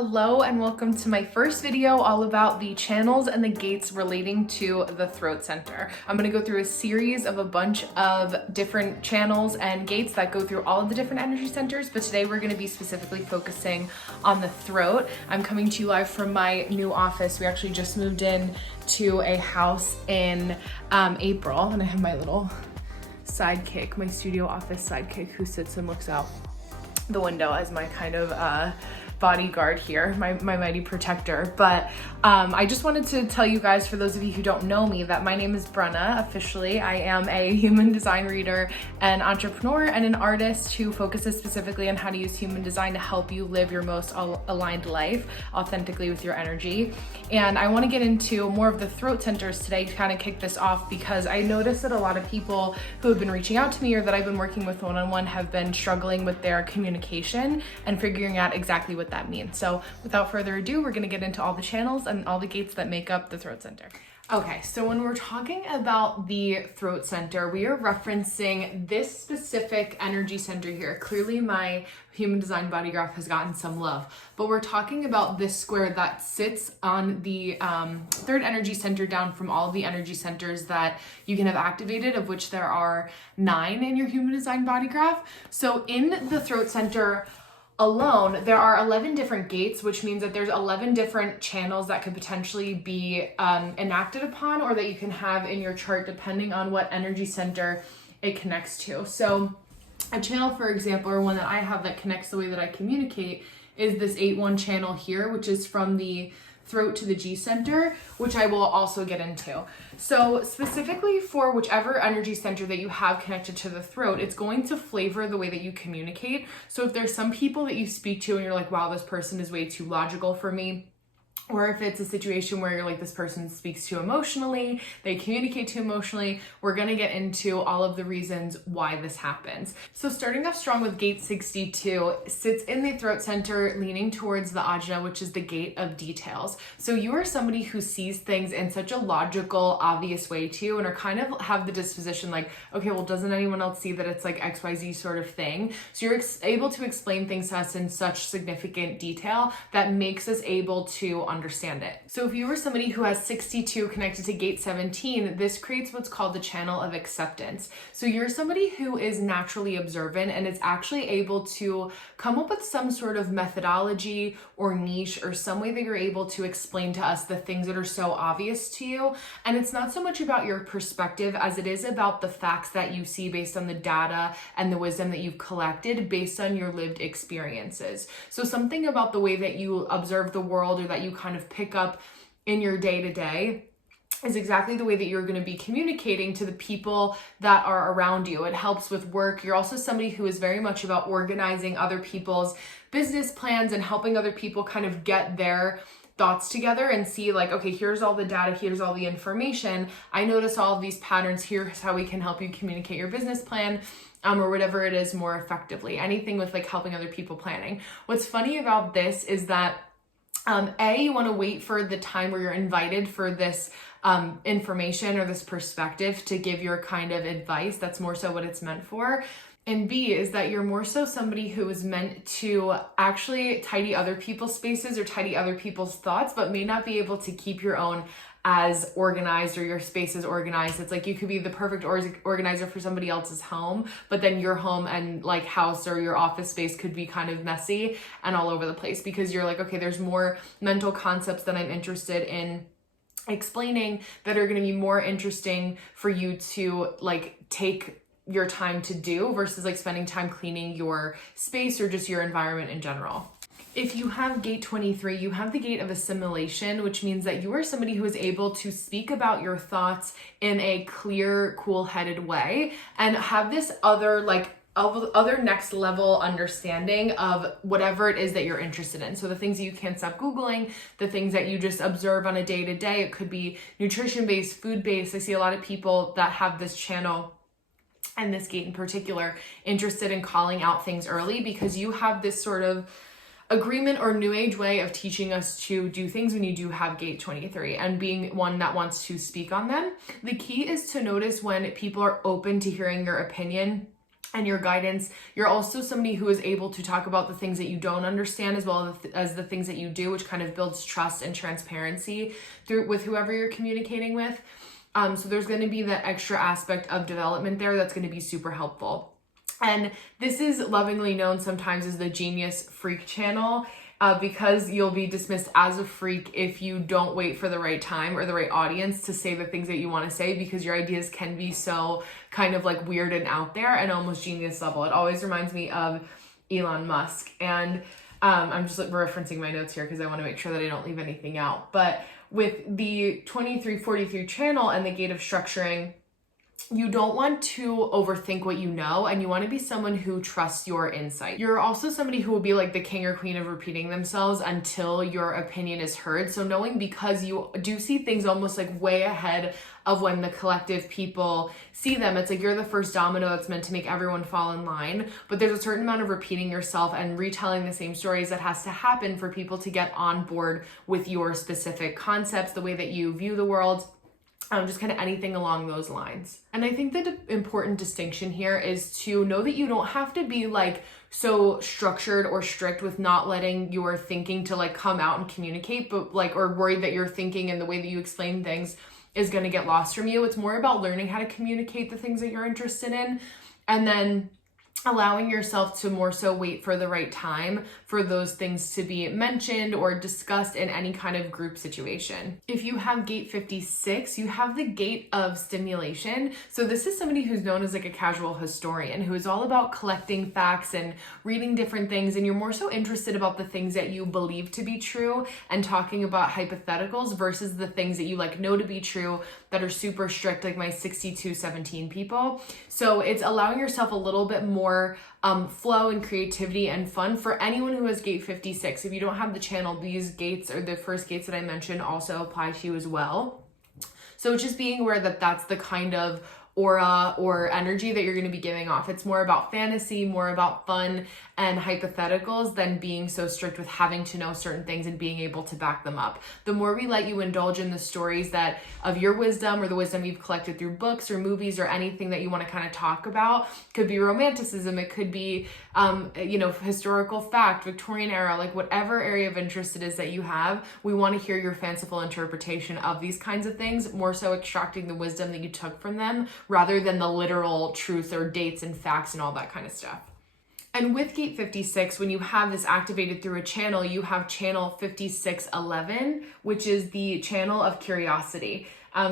Hello and welcome to my first video all about the channels and the gates relating to the throat center. I'm going to go through a series of a bunch of different channels and gates that go through all of the different energy centers, but today we're going to be specifically focusing on the throat. I'm coming to you live from my new office. We actually just moved in to a house in April, and I have my little sidekick, my studio office sidekick, who sits and looks out the window as my kind of bodyguard here, my mighty protector. But I just wanted to tell you guys, for those of you who don't know me, that my name is Brenna. Officially, I am a human design reader, an entrepreneur, and an artist who focuses specifically on how to use human design to help you live your most aligned life authentically with your energy. And I want to get into more of the throat centers today to kind of kick this off, because I noticed that a lot of people who have been reaching out to me or that I've been working with one-on-one have been struggling with their communication and figuring out exactly what that means. So without further ado, we're going to get into all the channels and all the gates that make up the throat center. Okay, so when we're talking about the throat center, we are referencing this specific energy center here. Clearly my human design body graph has gotten some love, but we're talking about this square that sits on the third energy center down from all of the energy centers that you can have activated, of which there are 9 in your human design body graph. So in the throat center alone, there are 11 different gates, which means that there's 11 different channels that could potentially be enacted upon, or that you can have in your chart depending on what energy center it connects to. So a channel, for example, or one that I have that connects the way that I communicate, is this 8-1 channel here, which is from the throat to the G center, which I will also get into. So specifically for whichever energy center that you have connected to the throat, it's going to flavor the way that you communicate. So if there's some people that you speak to and you're like, wow, this person is way too logical for me, or if it's a situation where you're like, this person speaks too emotionally, they communicate too emotionally, we're gonna get into all of the reasons why this happens. So starting off strong with gate 62, sits in the throat center leaning towards the ajna, which is the gate of details. So you are somebody who sees things in such a logical, obvious way to you, and are kind of have the disposition like, okay, well, doesn't anyone else see that it's like XYZ sort of thing? So you're able to explain things to us in such significant detail that makes us able to understand it. So if you were somebody who has 62 connected to gate 17, this creates what's called the channel of acceptance. So you're somebody who is naturally observant and is actually able to come up with some sort of methodology or niche or some way that you're able to explain to us the things that are so obvious to you. And it's not so much about your perspective as it is about the facts that you see based on the data and the wisdom that you've collected based on your lived experiences. So something about the way that you observe the world, or that you kind of pick up in your day-to-day, is exactly the way that you're going to be communicating to the people that are around you. It helps with work. You're also somebody who is very much about organizing other people's business plans and helping other people kind of get their thoughts together and see like, okay, here's all the data, here's all the information. I notice all of these patterns. Here's how we can help you communicate your business plan, or whatever it is, more effectively. Anything with like helping other people planning. What's funny about this is that you want to wait for the time where you're invited for this information or this perspective to give your kind of advice. That's more so what it's meant for. And B is that you're more so somebody who is meant to actually tidy other people's spaces or tidy other people's thoughts, but may not be able to keep your own as organized or your space is organized. It's like you could be the perfect organizer for somebody else's home, but then your home and like house or your office space could be kind of messy and all over the place, because you're like, okay, there's more mental concepts that I'm interested in explaining that are going to be more interesting for you to like take your time to do versus like spending time cleaning your space or just your environment in general. If you have gate 23, you have the gate of assimilation, which means that you are somebody who is able to speak about your thoughts in a clear, cool-headed way and have this other next level understanding of whatever it is that you're interested in. So the things that you can't stop Googling, the things that you just observe on a day-to-day, it could be nutrition-based, food-based. I see a lot of people that have this channel and this gate in particular interested in calling out things early, because you have this sort of agreement or new age way of teaching us to do things when you do have gate 23 and being one that wants to speak on them. The key is to notice when people are open to hearing your opinion and your guidance. You're also somebody who is able to talk about the things that you don't understand as well as the things that you do, which kind of builds trust and transparency with whoever you're communicating with. So there's going to be that extra aspect of development there that's going to be super helpful. And this is lovingly known sometimes as the genius freak channel, because you'll be dismissed as a freak if you don't wait for the right time or the right audience to say the things that you want to say, because your ideas can be so kind of like weird and out there and almost genius level. It always reminds me of Elon Musk. And I'm just referencing my notes here because I want to make sure that I don't leave anything out. But with the 2343 channel and the gate of structuring, you don't want to overthink what you know, and you want to be someone who trusts your insight. You're also somebody who will be like the king or queen of repeating themselves until your opinion is heard. So knowing, because you do see things almost like way ahead of when the collective people see them, it's like you're the first domino that's meant to make everyone fall in line. But there's a certain amount of repeating yourself and retelling the same stories that has to happen for people to get on board with your specific concepts, the way that you view the world. Just kind of anything along those lines. And I think the important distinction here is to know that you don't have to be like so structured or strict with not letting your thinking to like come out and communicate, but like, or worried that your thinking and the way that you explain things is going to get lost from you. It's more about learning how to communicate the things that you're interested in, and then allowing yourself to more so wait for the right time for those things to be mentioned or discussed in any kind of group situation. If you have gate 56, you have the gate of stimulation. So this is somebody who's known as like a casual historian, who is all about collecting facts and reading different things, and you're more so interested about the things that you believe to be true and talking about hypotheticals versus the things that you like know to be true that are super strict, like my 6217 people. So it's allowing yourself a little bit more flow and creativity and fun for anyone who has gate 56. If you don't have the channel, these gates, or the first gates that I mentioned, also apply to you as well. So it's just being aware that that's the kind of aura or energy that you're going to be giving off. It's more about fantasy, more about fun and hypotheticals than being so strict with having to know certain things and being able to back them up. The more we let you indulge in the stories that of your wisdom or the wisdom you've collected through books or movies or anything that you want to kind of talk about, could be romanticism, it could be historical fact, Victorian era, like whatever area of interest it is that you have, we want to hear your fanciful interpretation of these kinds of things, more so extracting the wisdom that you took from them rather than the literal truth or dates and facts and all that kind of stuff. And with gate 56, when you have this activated through a channel, you have channel 5611, which is the channel of curiosity.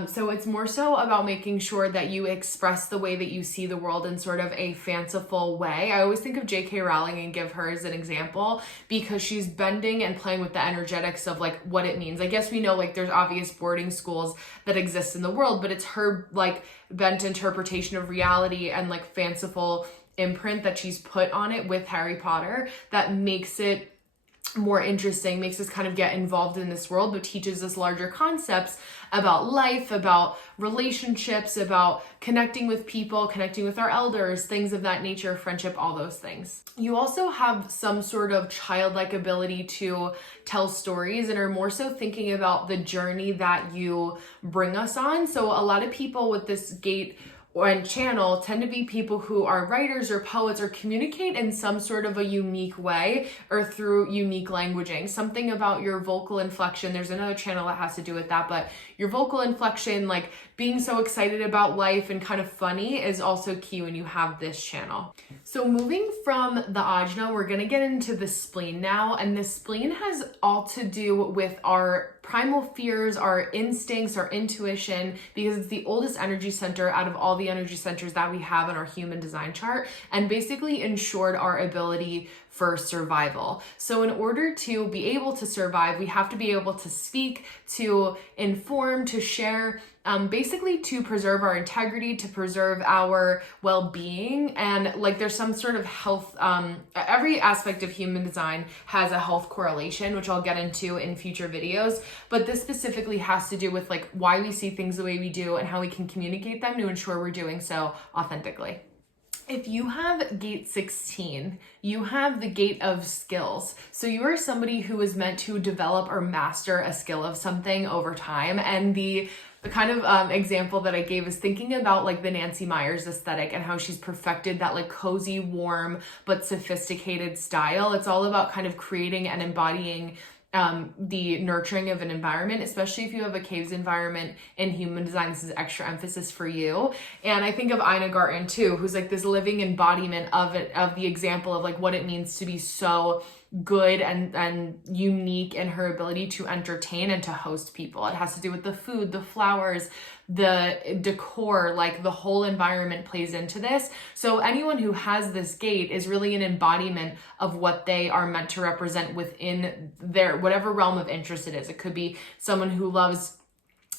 So it's more so about making sure that you express the way that you see the world in sort of a fanciful way. I always think of J.K. Rowling and give her as an example because she's bending and playing with the energetics of like what it means. I guess we know like there's obvious boarding schools that exist in the world, but it's her like bent interpretation of reality and like fanciful imprint that she's put on it with Harry Potter that makes it more interesting, makes us kind of get involved in this world, but teaches us larger concepts about life, about relationships, about connecting with people, connecting with our elders, things of that nature, friendship, all those things. You also have some sort of childlike ability to tell stories and are more so thinking about the journey that you bring us on. So a lot of people with this gate and channel tend to be people who are writers or poets or communicate in some sort of a unique way or through unique languaging. Something about your vocal inflection, there's another channel that has to do with that, but your vocal inflection, like being so excited about life and kind of funny, is also key when you have this channel. So moving from the ajna, we're going to get into the spleen now, and the spleen has all to do with our primal fears, our instincts, our intuition, because it's the oldest energy center out of all the energy centers that we have in our human design chart, and basically ensured our ability for survival. So in order to be able to survive, we have to be able to speak, to inform, to share, basically to preserve our integrity, to preserve our well-being. And like there's some sort of health, every aspect of human design has a health correlation, which I'll get into in future videos. But this specifically has to do with like why we see things the way we do and how we can communicate them to ensure we're doing so authentically. If you have gate 16, you have the gate of skills. So you are somebody who is meant to develop or master a skill of something over time. And the The kind of example that I gave is thinking about like the Nancy Meyers aesthetic and how she's perfected that like cozy, warm, but sophisticated style. It's all about kind of creating and embodying the nurturing of an environment, especially if you have a caves environment in human design. This is extra emphasis for you. And I think of Ina Garten too, who's like this living embodiment of it, of the example of like what it means to be so good and unique in her ability to entertain and to host people. It has to do with the food, the flowers, the decor, like the whole environment plays into this. So anyone who has this gate is really an embodiment of what they are meant to represent within their whatever realm of interest it is. It could be someone who loves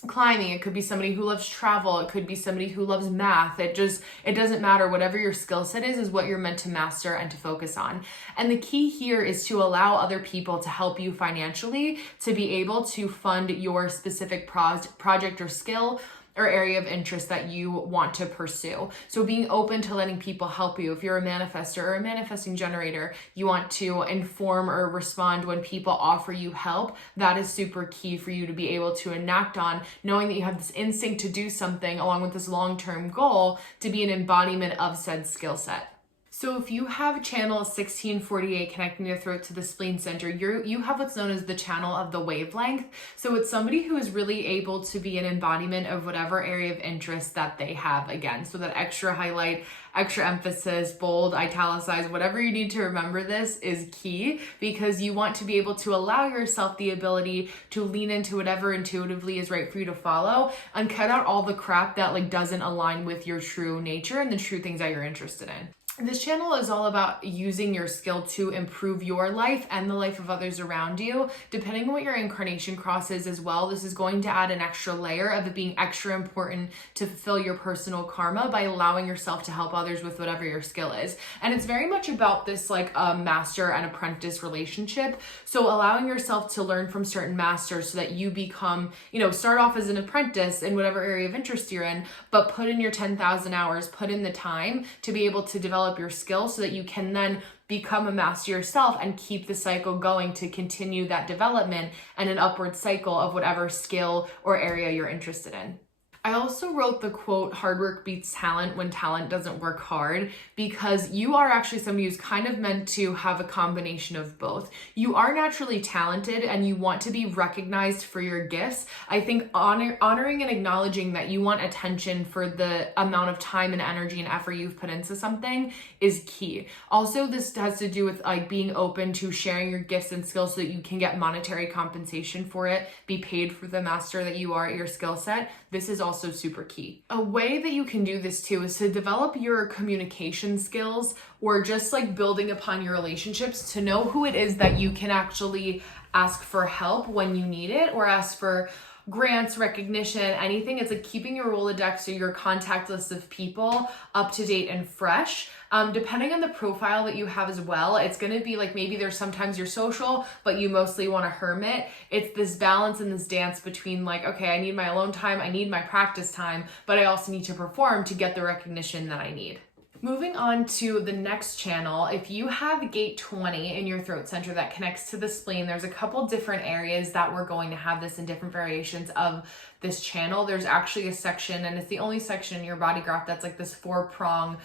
climbing, it could be somebody who loves travel, it could be somebody who loves math. It doesn't matter. Whatever your skill set is what you're meant to master and to focus on. And the key here is to allow other people to help you financially to be able to fund your specific project or skill or area of interest that you want to pursue. So being open to letting people help you. If you're a manifestor or a manifesting generator, you want to inform or respond when people offer you help. That is super key for you to be able to enact on, knowing that you have this instinct to do something along with this long-term goal to be an embodiment of said skill set. So if you have channel 1648 connecting your throat to the spleen center, you have what's known as the channel of the wavelength. So it's somebody who is really able to be an embodiment of whatever area of interest that they have. Again, so that extra highlight, extra emphasis, bold, italicized, whatever you need to remember this is key, because you want to be able to allow yourself the ability to lean into whatever intuitively is right for you to follow and cut out all the crap that like doesn't align with your true nature and the true things that you're interested in. This channel is all about using your skill to improve your life and the life of others around you. Depending on what your incarnation cross is as well, this is going to add an extra layer of it being extra important to fulfill your personal karma by allowing yourself to help others with whatever your skill is. And it's very much about this like a master and apprentice relationship. So allowing yourself to learn from certain masters so that you become, start off as an apprentice in whatever area of interest you're in, but put in your 10,000 hours, put in the time to be able to develop your skills so that you can then become a master yourself and keep the cycle going to continue that development and an upward cycle of whatever skill or area you're interested in. I also wrote the quote, hard work beats talent when talent doesn't work hard, because you are actually somebody who's kind of meant to have a combination of both. You are naturally talented and you want to be recognized for your gifts. I think honoring and acknowledging that you want attention for the amount of time and energy and effort you've put into something is key. Also, this has to do with like being open to sharing your gifts and skills so that you can get monetary compensation for it, be paid for the master that you are at your skill set. This is also super key. A way that you can do this too is to develop your communication skills, or just like building upon your relationships to know who it is that you can actually ask for help when you need it, or ask for grants, recognition, anything. It's like keeping your Rolodex or your contact list of people up to date and fresh. Depending on the profile that you have as well, it's going to be like maybe there's sometimes you're social, but you mostly want to hermit. It's this balance and this dance between like, okay, I need my alone time, I need my practice time, but I also need to perform to get the recognition that I need. Moving on to the next channel, if you have gate 20 in your throat center that connects to the spleen, there's a couple different areas that we're going to have this in different variations of this channel. There's actually a section, and it's the only section in your body graph that's like this 4-prong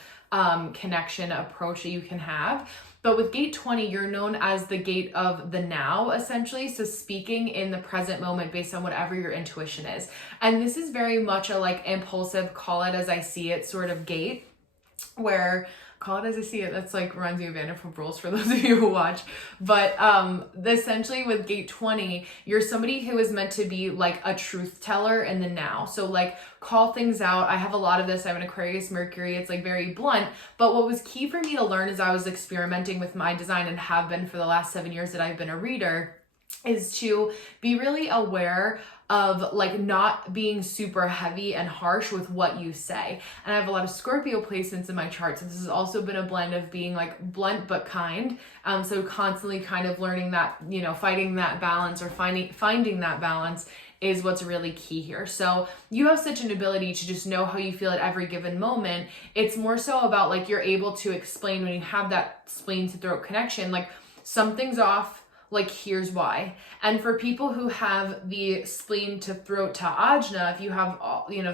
connection approach that you can have. But with gate 20, you're known as the gate of the now, essentially. So speaking in the present moment based on whatever your intuition is. And this is very much a like impulsive, call it as I see it sort of gate, where call it as I see it, that's like reminds me of Vanderpump Rules for those of you who watch. But essentially with gate 20, you're somebody who is meant to be like a truth teller in the now. So like call things out. I have a lot of this. I have an Aquarius Mercury. It's like very blunt. But what was key for me to learn as I was experimenting with my design, and have been for the last 7 years that I've been a reader, is to be really aware of like not being super heavy and harsh with what you say. And I have a lot of Scorpio placements in my chart, so this has also been a blend of being like blunt but kind. So constantly kind of learning that, fighting that balance, or finding that balance is what's really key here. So you have such an ability to just know how you feel at every given moment. It's more so about like you're able to explain when you have that spleen to throat connection, like something's off. like here's why. And for people who have the spleen to throat to ajna, if you have,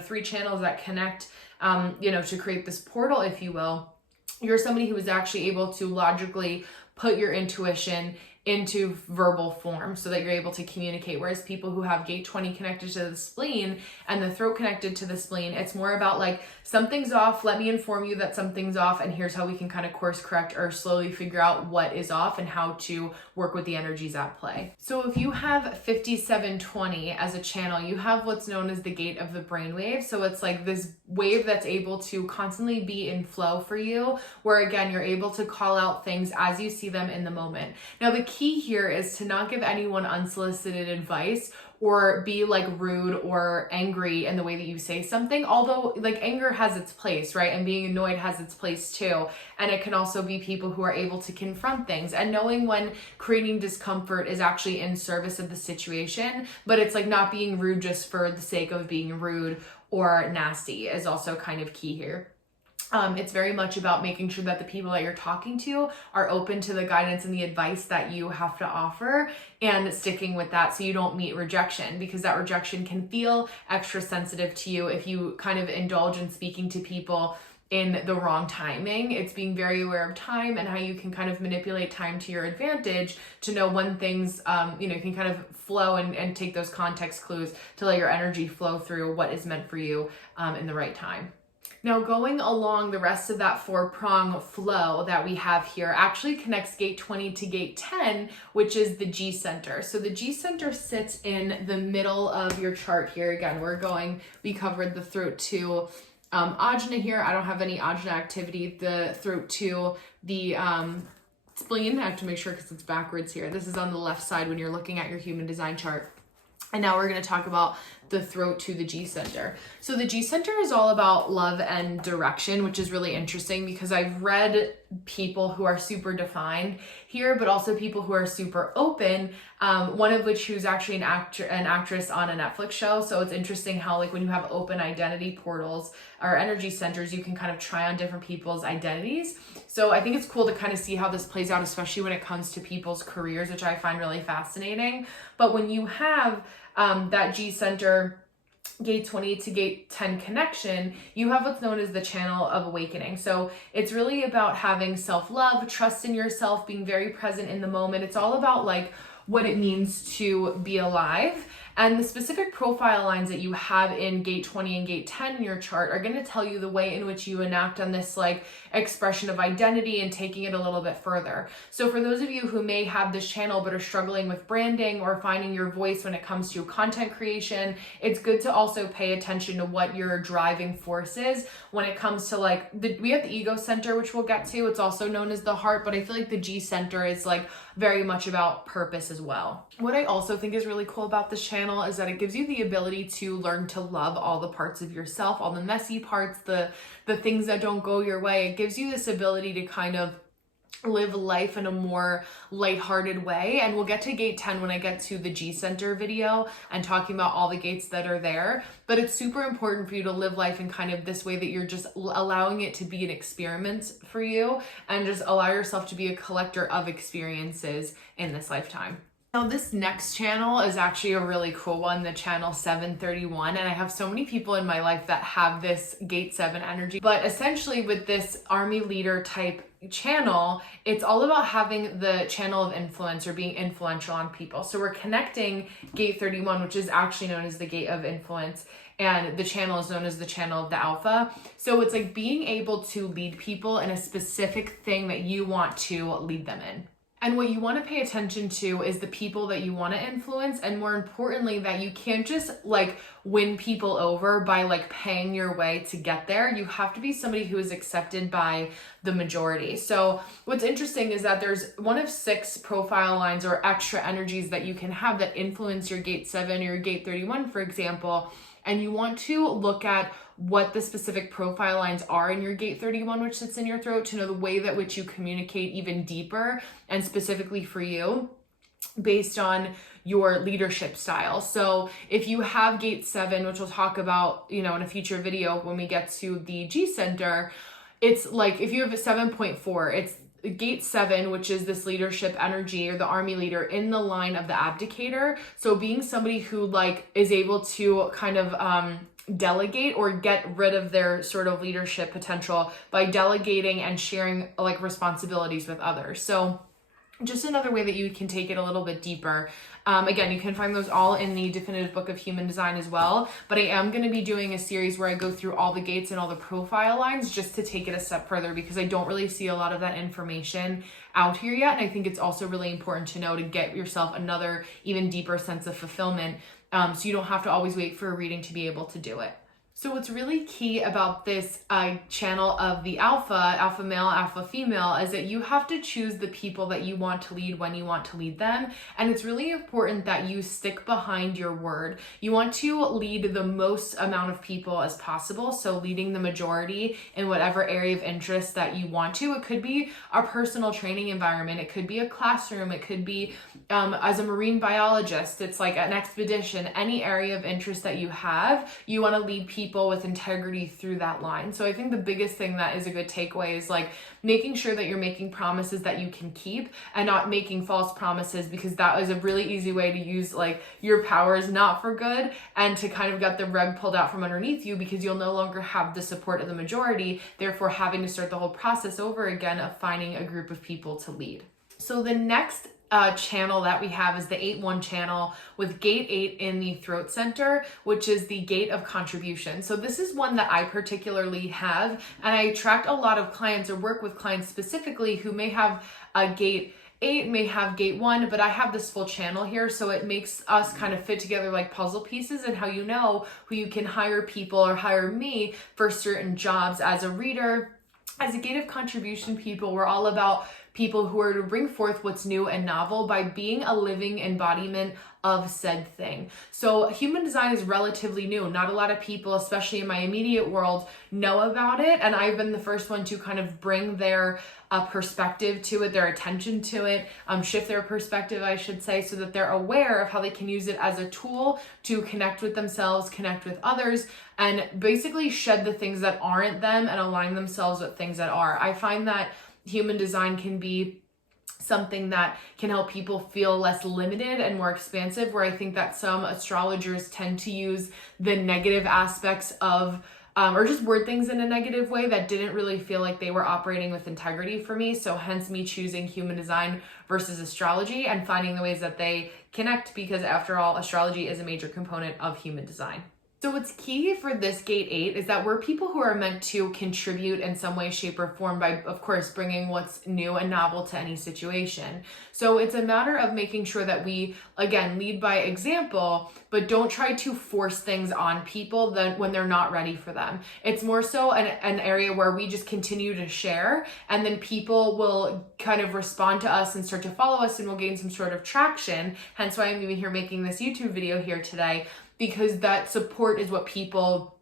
3 channels that connect, to create this portal, if you will, you're somebody who is actually able to logically put your intuition into verbal form so that you're able to communicate. Whereas people who have gate 20 connected to the spleen and the throat connected to the spleen, it's more about like, something's off, let me inform you that something's off, and here's how we can kind of course correct or slowly figure out what is off and how to work with the energies at play. So if you have 5720 as a channel, you have what's known as the gate of the brainwave. So it's like this wave that's able to constantly be in flow for you, where again, you're able to call out things as you see them in the moment. Now, the key here is to not give anyone unsolicited advice or be like rude or angry in the way that you say something. Although like anger has its place, right? And being annoyed has its place too. And it can also be people who are able to confront things and knowing when creating discomfort is actually in service of the situation, but it's like not being rude just for the sake of being rude or nasty is also kind of key here. It's very much about making sure that the people that you're talking to are open to the guidance and the advice that you have to offer and sticking with that so you don't meet rejection, because that rejection can feel extra sensitive to you if you kind of indulge in speaking to people in the wrong timing. It's being very aware of time and how you can kind of manipulate time to your advantage to know when things, you can kind of flow and take those context clues to let your energy flow through what is meant for you in the right time. Now, going along the rest of that 4-prong flow that we have here actually connects gate 20 to gate 10, which is the G center. So the G center sits in the middle of your chart here. Again, we covered the throat to ajna here. I don't have any ajna activity. The throat to the spleen, I have to make sure because it's backwards here. This is on the left side when you're looking at your human design chart. And now we're going to talk about the throat to the G center. So the G center is all about love and direction, which is really interesting because I've read people who are super defined here, but also people who are super open. One of which who's actually an actress on a Netflix show. So it's interesting how like when you have open identity portals or energy centers, you can kind of try on different people's identities. So I think it's cool to kind of see how this plays out, especially when it comes to people's careers, which I find really fascinating. But when you have that G center, gate 20 to gate 10 connection, you have what's known as the channel of awakening. So it's really about having self-love, trust in yourself, being very present in the moment. It's all about like what it means to be alive. And the specific profile lines that you have in gate 20 and gate 10 in your chart are going to tell you the way in which you enact on this like expression of identity and taking it a little bit further. So for those of you who may have this channel but are struggling with branding or finding your voice when it comes to content creation, it's good to also pay attention to what your driving force is when it comes to like, we have the ego center, which we'll get to. It's also known as the heart, but I feel like the G center is like very much about purpose as well. What I also think is really cool about this channel is that it gives you the ability to learn to love all the parts of yourself, all the messy parts, the things that don't go your way. It gives you this ability to kind of live life in a more lighthearted way. And we'll get to gate 10 when I get to the G center video and talking about all the gates that are there. But it's super important for you to live life in kind of this way that you're just allowing it to be an experiment for you and just allow yourself to be a collector of experiences in this lifetime. Now this next channel is actually a really cool one, the channel 731, and I have so many people in my life that have this gate 7 energy. But essentially with this army leader type channel, it's all about having the channel of influence or being influential on people. So we're connecting gate 31, which is actually known as the gate of influence, and the channel is known as the channel of the alpha. So it's like being able to lead people in a specific thing that you want to lead them in. And what you want to pay attention to is the people that you want to influence, and more importantly, that you can't just like win people over by like paying your way to get there. You have to be somebody who is accepted by the majority. So what's interesting is that there's one of 6 profile lines or extra energies that you can have that influence your gate 7 or your gate 31, for example. And you want to look at what the specific profile lines are in your gate 31, which sits in your throat, to know the way that which you communicate even deeper and specifically for you based on your leadership style. So if you have gate 7, which we'll talk about, in a future video when we get to the G center, it's like if you have a 7.4, it's gate 7, which is this leadership energy or the army leader in the line of the abdicator. So being somebody who like is able to kind of delegate or get rid of their sort of leadership potential by delegating and sharing like responsibilities with others. So just another way that you can take it a little bit deeper. Again, you can find those all in the definitive book of human design as well, but I am going to be doing a series where I go through all the gates and all the profile lines just to take it a step further, because I don't really see a lot of that information out here yet. And I think it's also really important to know to get yourself another even deeper sense of fulfillment, so you don't have to always wait for a reading to be able to do it. So what's really key about this channel of the alpha male, alpha female, is that you have to choose the people that you want to lead when you want to lead them. And it's really important that you stick behind your word. You want to lead the most amount of people as possible. So leading the majority in whatever area of interest that you want to. It could be a personal training environment. It could be a classroom. It could be as a marine biologist. It's like an expedition. Any area of interest that you have, you want to lead people with integrity through that line. So I think the biggest thing that is a good takeaway is like making sure that you're making promises that you can keep and not making false promises, because that is a really easy way to use like your powers not for good and to kind of get the rug pulled out from underneath you, because you'll no longer have the support of the majority, therefore having to start the whole process over again of finding a group of people to lead. So the next channel that we have is the 8-1 channel with gate 8 in the throat center, which is the gate of contribution. So this is one that I particularly have, and I attract a lot of clients or work with clients specifically who may have a gate 8, may have gate 1, but I have this full channel here, so it makes us kind of fit together like puzzle pieces, and how you know who you can hire people or hire me for certain jobs as a reader. As a gate of contribution people, we're all about people who are to bring forth what's new and novel by being a living embodiment of said thing. So human design is relatively new. Not a lot of people, especially in my immediate world, know about it. And I've been the first one to kind of bring their perspective to it, their attention to it, shift their perspective, I should say, so that they're aware of how they can use it as a tool to connect with themselves, connect with others, and basically shed the things that aren't them and align themselves with things that are. I find that human design can be something that can help people feel less limited and more expansive, where I think that some astrologers tend to use the negative aspects of or just word things in a negative way that didn't really feel like they were operating with integrity for me. So hence me choosing human design versus astrology and finding the ways that they connect, because after all, astrology is a major component of human design. So what's key for this gate 8 is that we're people who are meant to contribute in some way, shape, or form by, of course, bringing what's new and novel to any situation. So it's a matter of making sure that we, again, lead by example, but don't try to force things on people when they're not ready for them. It's more so an area where we just continue to share, and then people will kind of respond to us and start to follow us, and we'll gain some sort of traction. Hence why I'm even here making this YouTube video here today, because that support is what people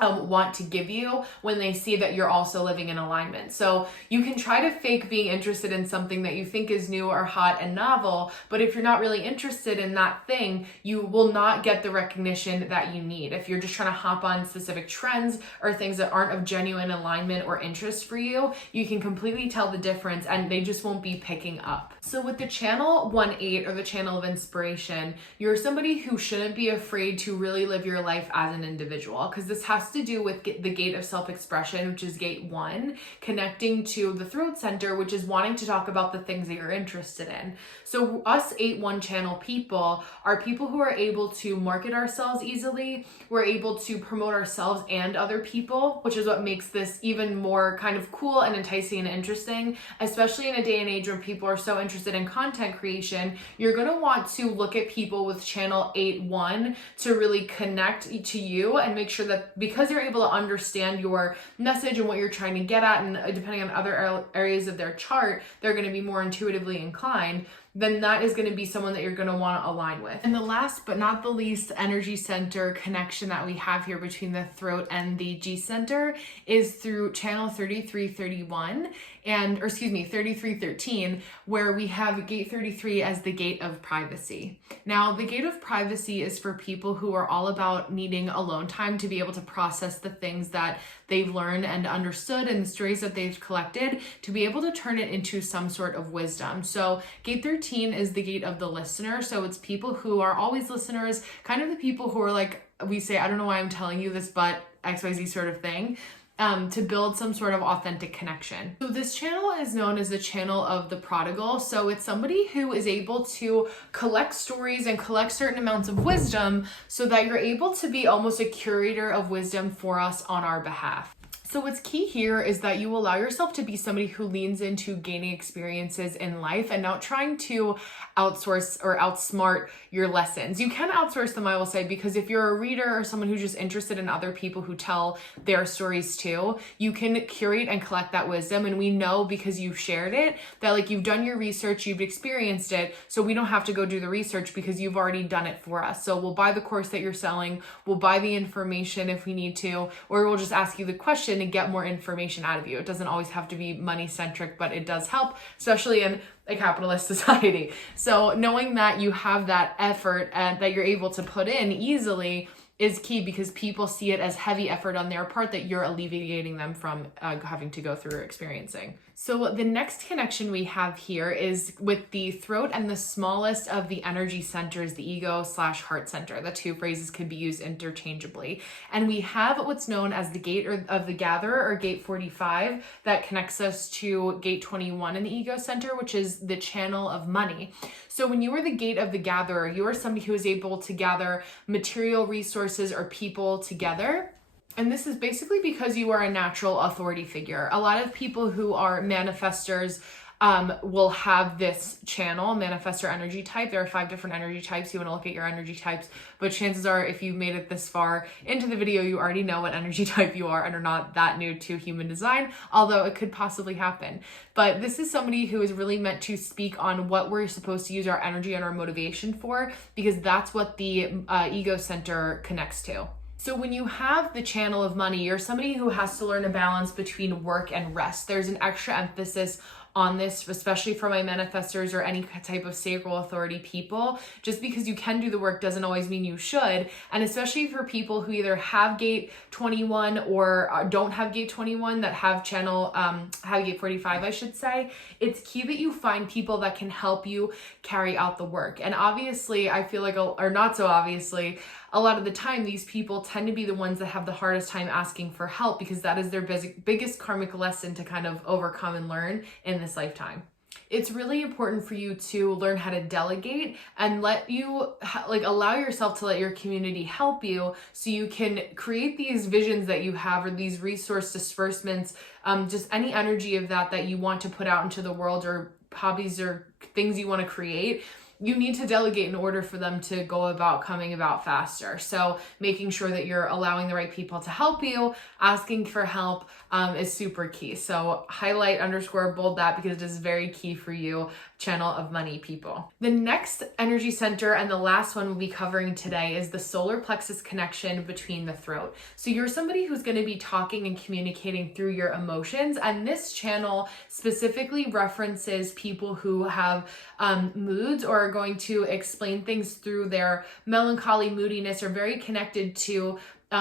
want to give you when they see that you're also living in alignment. So you can try to fake being interested in something that you think is new or hot and novel, but if you're not really interested in that thing, you will not get the recognition that you need. If you're just trying to hop on specific trends or things that aren't of genuine alignment or interest for you, you can completely tell the difference and they just won't be picking up. So with the channel 1-8 or the channel of inspiration, you're somebody who shouldn't be afraid to really live your life as an individual, because this has to do with the gate of self-expression, which is gate 1, connecting to the throat center, which is wanting to talk about the things that you're interested in. So us 8-1 channel people are people who are able to market ourselves easily. We're able to promote ourselves and other people, which is what makes this even more kind of cool and enticing and interesting, especially in a day and age when people are so interested in content creation. You're going to want to look at people with channel 8-1 to really connect to you and make sure that, because you're able to understand your message and what you're trying to get at, and depending on other areas of their chart, they're going to be more intuitively inclined. then that is going to be someone that you're going to want to align with. And the last but not the least energy center connection that we have here between the throat and the G center is through channel 3331 or 3313, where we have gate 33 as the gate of privacy. Now, the gate of privacy is for people who are all about needing alone time to be able to process the things that they've learned and understood and the stories that they've collected to be able to turn it into some sort of wisdom. So gate 13 is the gate of the listener. So it's people who are always listeners, kind of the people who are like, we say, I don't know why I'm telling you this, but XYZ sort of thing. To build some sort of authentic connection. So this channel is known as the channel of the prodigal. So it's somebody who is able to collect stories and collect certain amounts of wisdom so that you're able to be almost a curator of wisdom for us on our behalf. So what's key here is that you allow yourself to be somebody who leans into gaining experiences in life and not trying to outsource or outsmart your lessons. You can outsource them, I will say, because if you're a reader or someone who's just interested in other people who tell their stories too, you can curate and collect that wisdom. And we know because you've shared it that like you've done your research, you've experienced it. So we don't have to go do the research because you've already done it for us. So we'll buy the course that you're selling, we'll buy the information if we need to, or we'll just ask you the question and get more information out of you. It doesn't always have to be money centric, but it does help, especially in a capitalist society. So knowing that you have that effort and that you're able to put in easily is key because people see it as heavy effort on their part that you're alleviating them from having to go through or experiencing. So the next connection we have here is with the throat and the smallest of the energy centers, the ego/heart center. The two phrases could be used interchangeably. And we have what's known as the gate of the gatherer, or gate 45, that connects us to gate 21 in the ego center, which is the channel of money. So when you are the gate of the gatherer, you are somebody who is able to gather material resources or people together. And this is basically because you are a natural authority figure. A lot of people who are manifestors will have this channel, manifestor energy type. There are 5 different energy types. You want to look at your energy types, but chances are if you made it this far into the video, you already know what energy type you are and are not that new to human design, although it could possibly happen. But this is somebody who is really meant to speak on what we're supposed to use our energy and our motivation for, because that's what the ego center connects to. So when you have the channel of money, you're somebody who has to learn a balance between work and rest. There's an extra emphasis on this, especially for my manifestors or any type of sacral authority people. Just because you can do the work doesn't always mean you should. And especially for people who either have gate 21 or don't have gate 21 that have have gate 45, I should say, it's key that you find people that can help you carry out the work. And obviously, I feel like, or not so obviously, a lot of the time, these people tend to be the ones that have the hardest time asking for help because that is their biggest karmic lesson to kind of overcome and learn in this lifetime. It's really important for you to learn how to delegate and allow yourself to let your community help you so you can create these visions that you have or these resource disbursements, just any energy of that you want to put out into the world, or hobbies or things you want to create. You need to delegate in order for them to go about coming about faster. So making sure that you're allowing the right people to help you, asking for help is super key. So highlight, underscore, bold that because it is very key for you, channel of money people. The next energy center and the last one we'll be covering today is the solar plexus connection between the throat. So you're somebody who's going to be talking and communicating through your emotions. And this channel specifically references people who have moods or are going to explain things through their melancholy, moodiness, or very connected to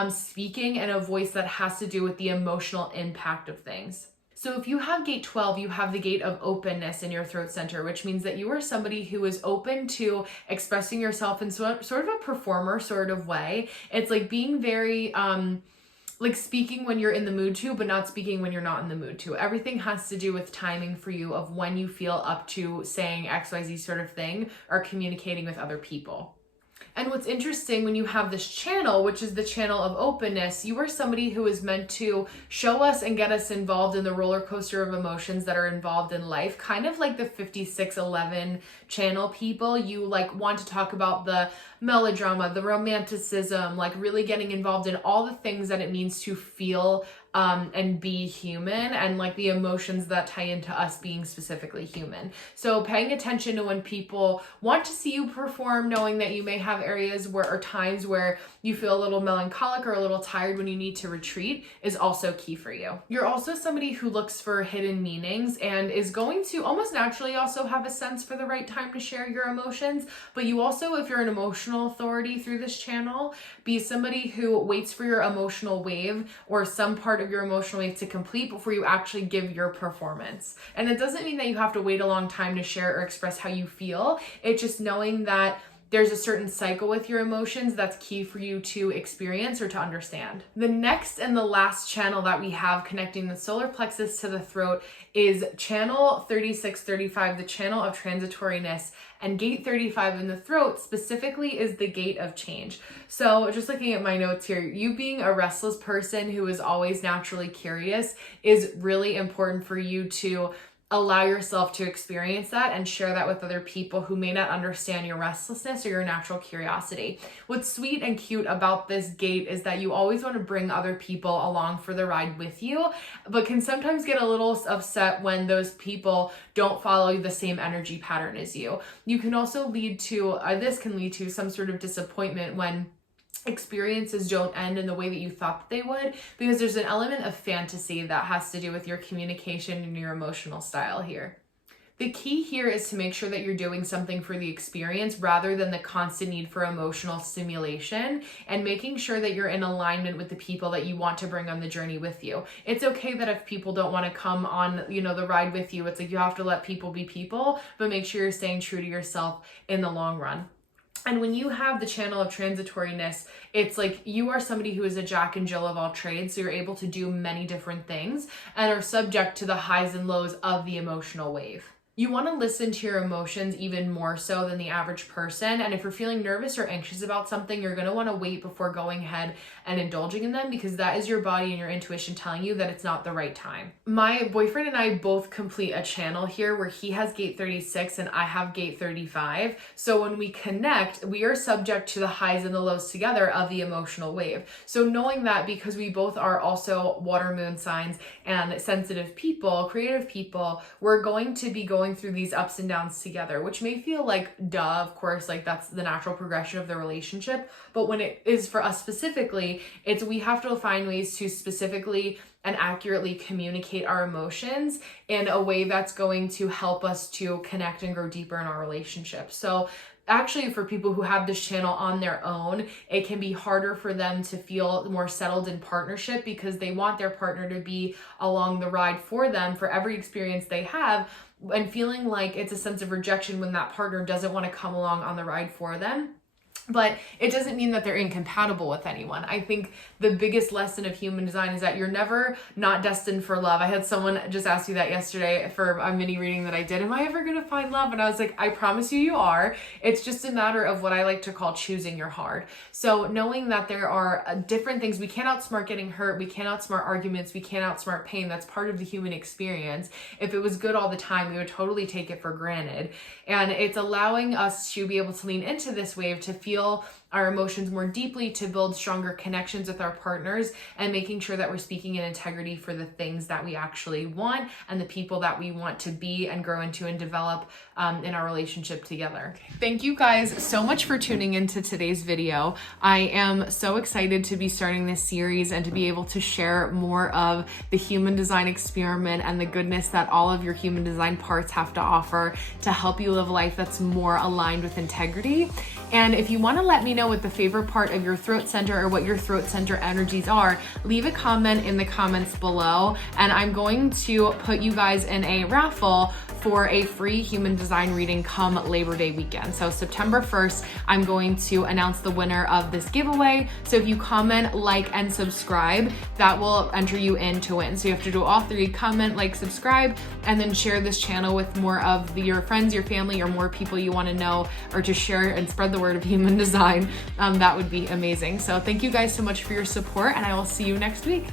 speaking in a voice that has to do with the emotional impact of things. So if you have gate 12, you have the gate of openness in your throat center, which means that you are somebody who is open to expressing yourself in sort of a performer sort of way. It's like being very like speaking when you're in the mood to, but not speaking when you're not in the mood to. Everything has to do with timing for you of when you feel up to saying XYZ sort of thing or communicating with other people. And what's interesting when you have this channel, which is the channel of openness, you are somebody who is meant to show us and get us involved in the roller coaster of emotions that are involved in life, kind of like the 5611 channel people. You want to talk about the melodrama, the romanticism, really getting involved in all the things that it means to feel and be human, and like the emotions that tie into us being specifically human. So paying attention to when people want to see you perform, knowing that you may have areas or times where you feel a little melancholic or a little tired when you need to retreat is also key for you. You're also somebody who looks for hidden meanings and is going to almost naturally also have a sense for the right time to share your emotions. But you also, if you're an emotional authority through this channel, be somebody who waits for your emotional wave or some part of your emotional wave to complete before you actually give your performance. And it doesn't mean that you have to wait a long time to share or express how you feel. It's just knowing that there's a certain cycle with your emotions that's key for you to experience or to understand. The next and the last channel that we have connecting the solar plexus to the throat is channel 3635, the channel of transitoriness, and gate 35 in the throat specifically is the gate of change. So just looking at my notes here, you being a restless person who is always naturally curious is really important for you to allow yourself to experience that and share that with other people who may not understand your restlessness or your natural curiosity. What's sweet and cute about this gate is that you always want to bring other people along for the ride with you, but can sometimes get a little upset when those people don't follow the same energy pattern as you. You can also lead to, this can lead to some sort of disappointment when experiences don't end in the way that you thought that they would, because there's an element of fantasy that has to do with your communication and your emotional style here. The key here is to make sure that you're doing something for the experience rather than the constant need for emotional stimulation, and making sure that you're in alignment with the people that you want to bring on the journey with you. It's okay that if people don't want to come on, the ride with you, it's like you have to let people be people, but make sure you're staying true to yourself in the long run. And when you have the channel of transitoriness, it's like you are somebody who is a Jack and Jill of all trades. So you're able to do many different things and are subject to the highs and lows of the emotional wave. You want to listen to your emotions even more so than the average person. And if you're feeling nervous or anxious about something, you're going to want to wait before going ahead and indulging in them, because that is your body and your intuition telling you that it's not the right time. My boyfriend and I both complete a channel here where he has gate 36 and I have gate 35. So when we connect, we are subject to the highs and the lows together of the emotional wave. So knowing that, because we both are also water moon signs and sensitive people, creative people, we're going to be going through these ups and downs together, which may feel like duh, of course, like that's the natural progression of the relationship. But when it is for us specifically, it's we have to find ways to specifically and accurately communicate our emotions in a way that's going to help us to connect and grow deeper in our relationship. So actually, for people who have this channel on their own, it can be harder for them to feel more settled in partnership, because they want their partner to be along the ride for them for every experience they have, and feeling like it's a sense of rejection when that partner doesn't want to come along on the ride for them. But it doesn't mean that they're incompatible with anyone. I think the biggest lesson of human design is that you're never not destined for love. I had someone just ask me that yesterday for a mini reading that I did. Am I ever going to find love? And I was like, I promise you, you are. It's just a matter of what I like to call choosing your heart. So knowing that there are different things, we can't outsmart getting hurt. We can't outsmart arguments. We can't outsmart pain. That's part of the human experience. If it was good all the time, we would totally take it for granted. And it's allowing us to be able to lean into this wave, to feel our emotions more deeply, to build stronger connections with our partners, and making sure that we're speaking in integrity for the things that we actually want and the people that we want to be and grow into and develop in our relationship together. Thank you guys so much for tuning into today's video. I am so excited to be starting this series and to be able to share more of the human design experiment and the goodness that all of your human design parts have to offer to help you live a life that's more aligned with integrity. And if you want to let me know what the favorite part of your throat center or what your throat center energies are, leave a comment in the comments below, and I'm going to put you guys in a raffle for a free human design reading come Labor Day weekend. So September 1st, I'm going to announce the winner of this giveaway. So if you comment, like, and subscribe, that will enter you in to win. So you have to do all three: comment, like, subscribe, and then share this channel with more of your friends, your family, or more people you want to know, or to share and spread the word of human design. That would be amazing. So thank you guys so much for your support, and I will see you next week.